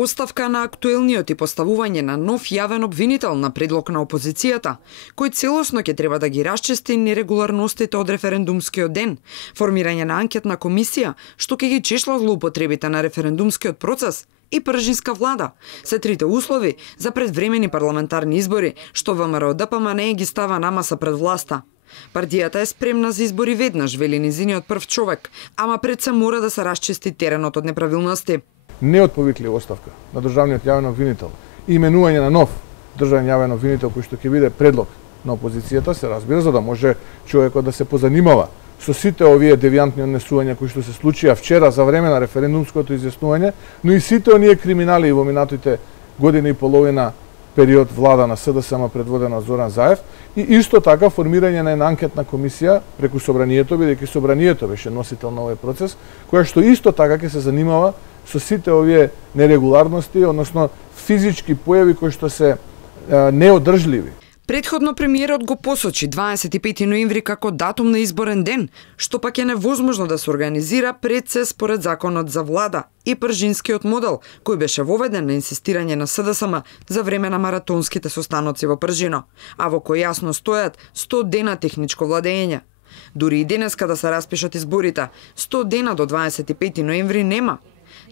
Оставка на актуелниот и поставување на нов јавен обвинител на предлог на опозицијата, кој целосно ќе треба да ги расчисти нерегуларностите од референдумскиот ден, формирање на анкетна комисија, што ќе ги чешла злоупотребите на референдумскиот процес и пржинска влада, се трите услови за предвремени парламентарни избори, што ВМРО-ДПМНЕ ги става на маса пред власта. Партијата е спремна за избори веднаш, вели низиниот прв човек, ама пред се мора да се расчисти теренот од неправилности. Неотповиклива оставка на државниот јавен обвинител и именување на нов државен јавен обвинител кој што ќе биде предлог на опозицијата, се разбира, за да може човекот да се позанимава со сите овие девијантни однесувања кои што се случија вчера за време на референдумското изјаснување, но и сите оние криминали во минатите година и половина период влада на СДСМ предводена од Зоран Заев и исто така формирање на една анкетна комисија преку Собранието, бидејќи Собранието беше носител на овој процес, која што исто така ќе се занимава со сите овие нерегуларности, односно физички појави кои што се неодржливи. Предходно премиерот го посочи 25 ноември како датум на изборен ден, што пак е невозможно да се организира пред се според законот за влада и пржинскиот модел, кој беше воведен на инсистирање на СДСМ за време на маратонските состаноци во Пржино, а во кој јасно стојат 100 дена техничко владење. Дури и денеска да се распишат изборите, 100 дена до 25 ноември нема.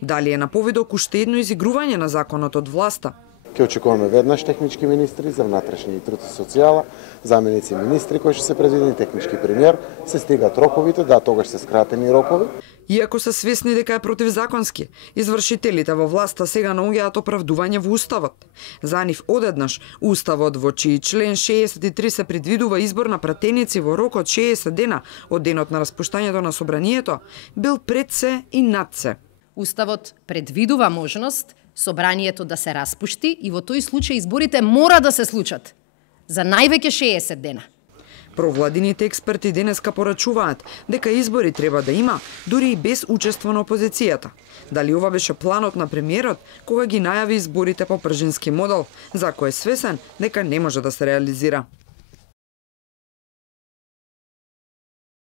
Дали е на повидок уште едно изигрување на законот од власта? Ке очекуваме веднаш технички министри за внатрешни и труд и социјала, заменици министри кои ќе се предвидени, технички премиер, се стигат роковите, да, тогаш се скратени рокови. Иако се свесни дека е противзаконски, извршителите во власта сега наоѓаат оправдување во уставот. За нив одеднаш уставот во чиј член 63 се предвидува избор на пратеници во рок од 60 дена од денот на распуштањето на собранието, бил пред се и над се. Уставот предвидува можност собранието да се распушти и во тој случај изборите мора да се случат за највеќе 60 дена. Провладините експерти денеска порачуваат дека избори треба да има дури и без учество на опозицијата. Дали ова беше планот на премиерот кога ги најави изборите по пржински модел, за кој е свесен дека не може да се реализира?